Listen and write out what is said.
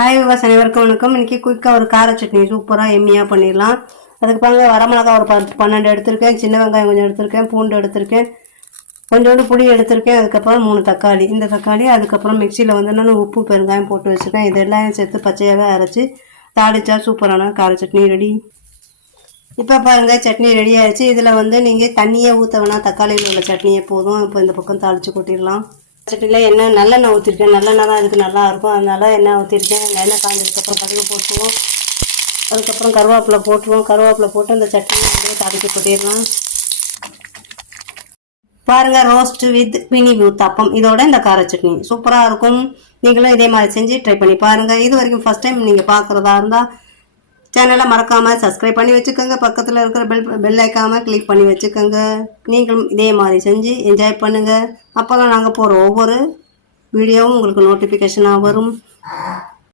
Hi விவாஸ் அனைவருக்கும் வணக்கம். இன்றைக்கி குயிக்காக ஒரு கார சட்னி சூப்பராக எம்மியாக பண்ணிடலாம். அதுக்கு பாருங்க, வரமிளகா ஒரு 12 எடுத்திருக்கேன், சின்ன வெங்காயம் கொஞ்சம் எடுத்திருக்கேன், பூண்டு எடுத்திருக்கேன், கொஞ்சோண்டு புளி எடுத்திருக்கேன், அதுக்கப்புறம் 3 தக்காளி. இந்த தக்காளி அதுக்கப்புறம் மிக்சியில் வந்து நான் உப்பு பெருங்காயம் போட்டு வச்சுருக்கேன். இதெல்லாம் சேர்த்து பச்சையாகவே அரைச்சி தாளிச்சா சூப்பரான கார சட்னி ரெடி. இப்போ பாருங்கள், சட்னி ரெடி ஆகிடுச்சு. இதில் வந்து நீங்கள் தண்ணியே ஊற்ற வேணாம், தக்காளியில் உள்ள சட்னியே போதும். இப்போ இந்த பக்கம் தாளித்து கொட்டிடலாம். சட்னியில் எண்ணெய் நல்லெண்ணெய் ஊற்றிருக்கேன், நல்லெண்ணெய் தான் இதுக்கு நல்லாயிருக்கும். அதனால் எண்ணெய் ஊற்றிருக்கேன். எண்ணெய் காய்ஞ்சதுக்கப்புறம் கடுகு போட்டுருவோம், அதுக்கப்புறம் கருவேப்பிலை போட்டுருவோம். கருவேப்பிலை போட்டு அந்த சட்னியை அப்படியே தாளித்து கொட்டிடலாம். பாருங்கள், ரோஸ்ட் வித் மினி ஊத்தாப்பம், இதோட இந்த கார சட்னி சூப்பராக இருக்கும். நீங்களும் இதே மாதிரி செஞ்சு ட்ரை பண்ணி பாருங்கள். இது வரைக்கும் ஃபஸ்ட் டைம் நீங்கள் பார்க்குறதா இருந்தால் சேனலை மறக்காமல் சப்ஸ்கிரைப் பண்ணி வச்சுக்கோங்க. பக்கத்தில் இருக்கிற பெல் ஐக்காமல் கிளிக் பண்ணி வச்சுக்கோங்க. நீங்களும் இதே மாதிரி செஞ்சு என்ஜாய் பண்ணுங்கள். அப்போ தான் நாங்கள் போகிற ஒவ்வொரு வீடியோவும் உங்களுக்கு நோட்டிஃபிகேஷனாக வரும்.